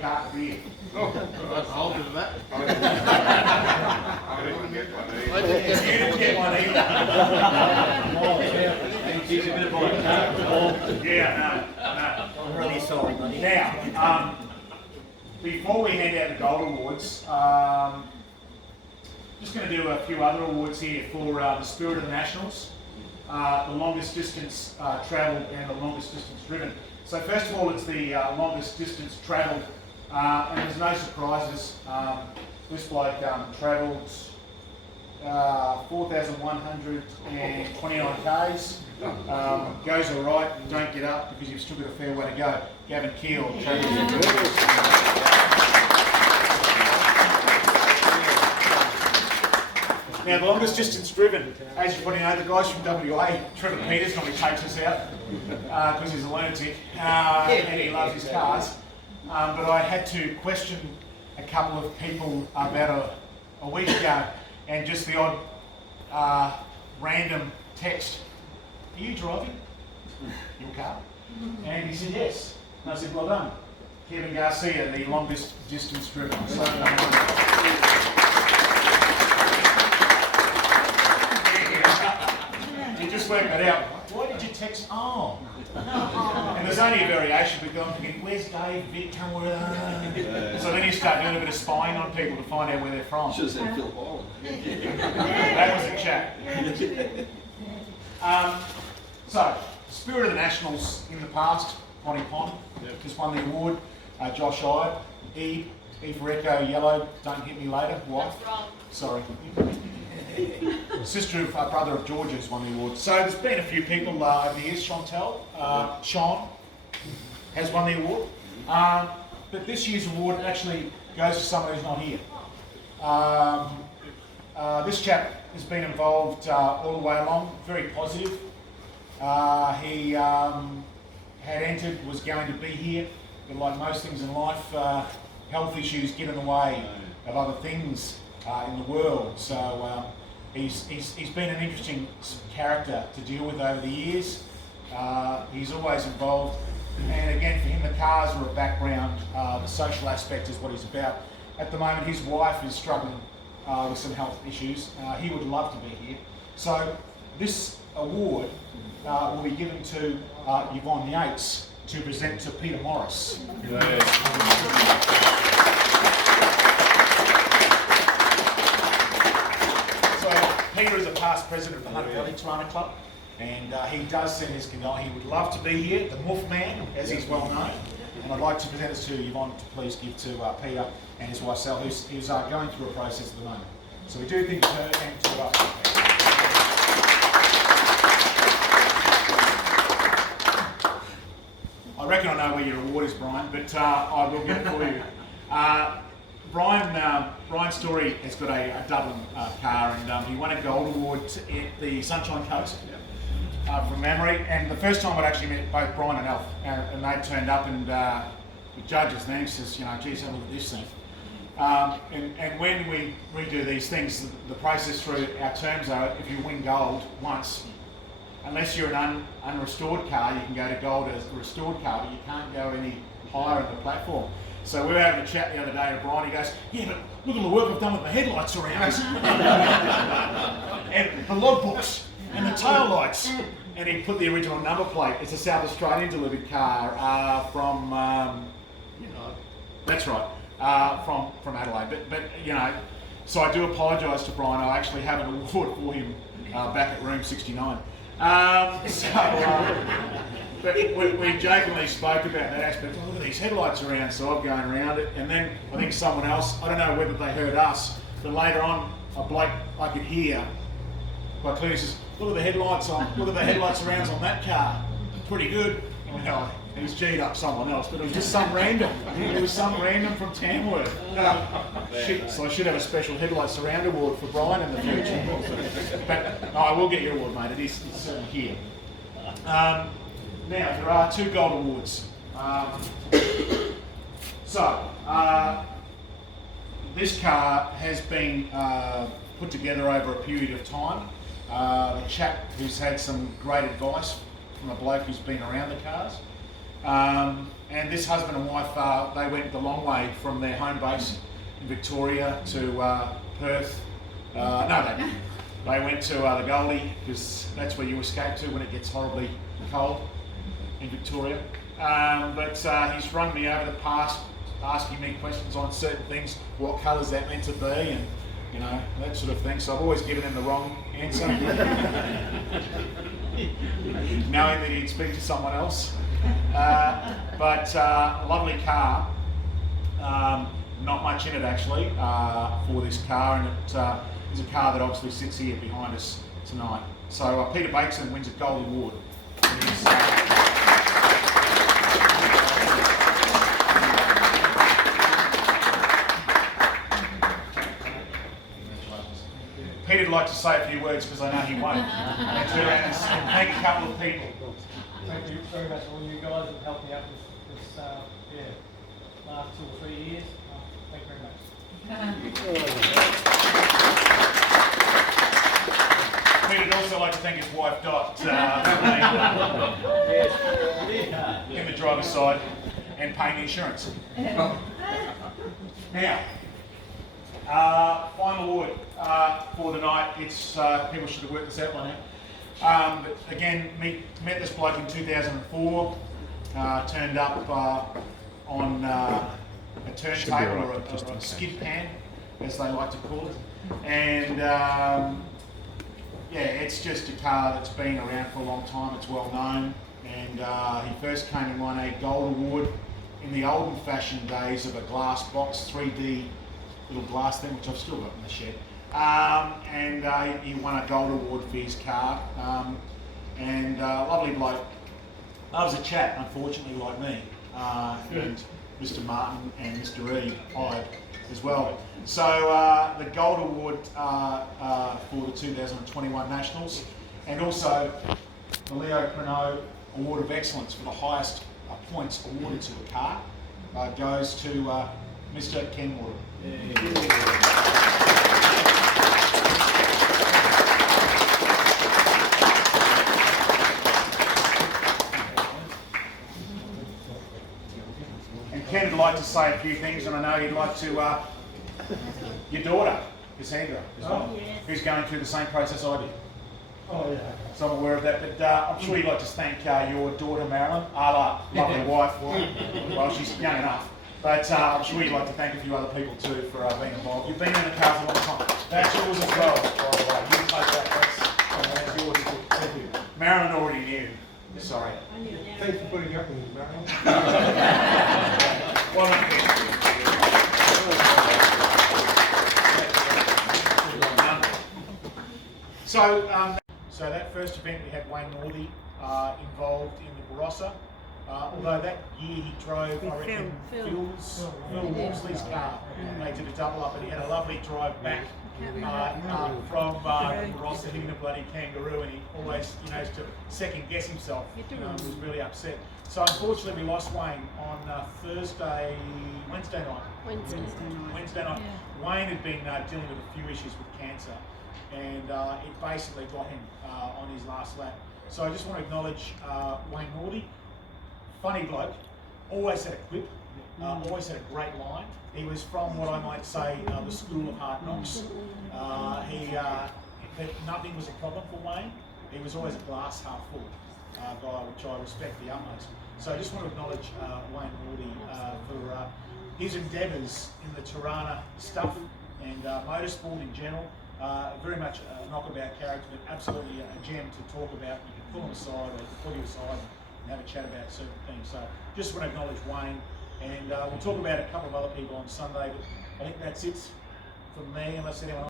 a carton of beer. I'll do that. I didn't get one either. You didn't get one either. Yeah, no. I'm really sorry, buddy. Now, before we hand out the Gold Awards, just going to do a few other awards here for the Spirit of the Nationals, the longest distance travelled and the longest distance driven. So first of all, it's the longest distance travelled, and there's no surprises. This bloke travelled 4,129 k's. Goes all right, don't get up because you've still got a fair way to go. Gavin Keel travelled. Now, the longest distance driven, as you probably know, the guys from WA, Trevor Peters normally takes us out because he's a lunatic and he loves his cars. But I had to question a couple of people about a week ago, and just the odd random text, "Are you driving your car?" And he said yes. And I said, "Well done." Kevin Garcia, the longest distance driven. So, you just worked that out. Why did you text? Oh. And there's only a variation because I'm thinking, where's Dave, Vic, Tamworth? So then you start doing a bit of spying on people to find out where they're from. Should have said Phil Boland. That was a chat. So, Spirit of the Nationals in the past, Bonnie Pond just won the award. Josh Ide, E for Echo, yellow, don't hit me later, white. That's wrong. Sorry. Sister of brother of George's won the award. So there's been a few people over the years. Chantel, Sean has won the award. But this year's award actually goes to someone who's not here. This chap has been involved all the way along, very positive. He had entered, was going to be here, but like most things in life, health issues get in the way of other things in the world. So he's been an interesting character to deal with over the years. He's always involved, and again for him the cars are a background, the social aspect is what he's about. At the moment his wife is struggling with some health issues. He would love to be here. So this award will be given to Yvonne Yates to present to Peter Morris. Peter is a past president of the Hunter Valley Tirana Club, and he does send his condolences. He would love to be here, the Wolf Man, as he's well known. And I'd like to present this to Yvonne to please give to Peter and his wife Sal, who's going through a process at the moment. So we do think of her and to I reckon I know where your award is, Brian, but I will get it for you. Brian's story has got a Dublin car, and he won a gold award at the Sunshine Coast from memory. And the first time I'd actually met both Brian and Alf, and they turned up, and the judge's name says, you know, geez, have a look at this thing. And when we redo these things, the process through our terms are, if you win gold once, unless you're an unrestored car, you can go to gold as a restored car, but you can't go any higher in the platform. So we were having a chat the other day to Brian. He goes, "Yeah, but look at the work I've done with the headlights around, and the logbooks, and the tail lights." And he put the original number plate. It's a South Australian delivered car from, that's right, from Adelaide. But you know, so I do apologise to Brian. I actually have an award for him back at room 69. But we jokingly spoke about that aspect. Oh, look at these headlights around, so I'm going around it. And then I think someone else, I don't know whether they heard us, but later on, a bloke I could hear, quite clearly says, "Look at the headlights on, look at the headlights around on that car. Pretty good." And we go, he's G'd up someone else, but it was just some random. It was some random from Tamworth. Shit, so I should have a special headlight surround award for Brian in the future. But no, I will get your award, mate. It's certainly here. Now, there are two gold awards. This car has been put together over a period of time. The chap who's had some great advice from a bloke who's been around the cars. And this husband and wife, they went the long way from their home base in Victoria to Perth. No, they didn't. They went to the Goldie, because that's where you escape to when it gets horribly cold in Victoria. But he's rung me over the past, asking me questions on certain things, what colours that meant to be, and that sort of thing. So I've always given him the wrong answer, knowing that he'd speak to someone else. But a lovely car. Not much in it actually for this car, and it is a car that obviously sits here behind us tonight. So Peter Bateson wins a Gold Award. Peter'd like to say a few words because I know he won't. And thank a couple of people. Thank you very much, all you guys have helped me out with this last 2 or 3 years. Thank you very much. Peter'd also like to thank his wife Dot in the driver's side and paying the insurance. Now, final award for the night. It's people should have worked this out by now. But again, met this bloke in 2004. Turned up on a turntable or a skid pan, as they like to call it. And yeah, it's just a car that's been around for a long time. It's well known. And he first came and won a Gold Award in the olden-fashioned days of a glass box, 3D little glass thing, which I've still got in the shed. And he won a Gold Award for his car. Lovely bloke. Loves a chat, unfortunately, like me. And Mr. Martin and Mr. E. Hyde as well. So the Gold Award for the 2021 Nationals, and also the Leo Pernod Award of Excellence for the highest points awarded to a car goes to Mr. Ken Wood. And Ken would like to say a few things, and I know he'd like to, your daughter, Cassandra, as well, who's going through the same process I did. Oh, yeah. So I'm aware of that, but I'm sure you'd like to thank your daughter Marilyn, our lovely wife. Well, she's young enough, but I'm sure you'd like to thank a few other people too for being involved. You've been in the cars a long time. That's yours as well, by the way. You take that, that's yours as well. Thank you. Marilyn already knew. Sorry. Thanks for putting up with me, Marilyn. Well done, Ken. So that first event we had Wayne Northey involved in the Barossa. Although that year he drove, I reckon, Phil Wolseley's car. They did a double up, and he had a lovely drive back from Barossa, hitting a bloody kangaroo, and he always, used to second guess himself. Was really upset. So unfortunately, we lost Wayne on Wednesday night. Yeah. Wayne had been dealing with a few issues with cancer, and it basically got him on his last lap. So I just want to acknowledge Wayne Northey. Funny bloke, always had a quip, always had a great line. He was from what I might say the school of hard knocks. Nothing was a problem for Wayne. He was always a glass half full guy, which I respect the utmost. So I just want to acknowledge Wayne Northey for his endeavours in the Tirana stuff and motorsport in general. Very much a knockabout character, but absolutely a gem to talk about. You can pull him aside, or you can pull you aside and have a chat about certain things. So just want to acknowledge Wayne, and we'll talk about a couple of other people on Sunday, but I think that's it from me, unless anyone else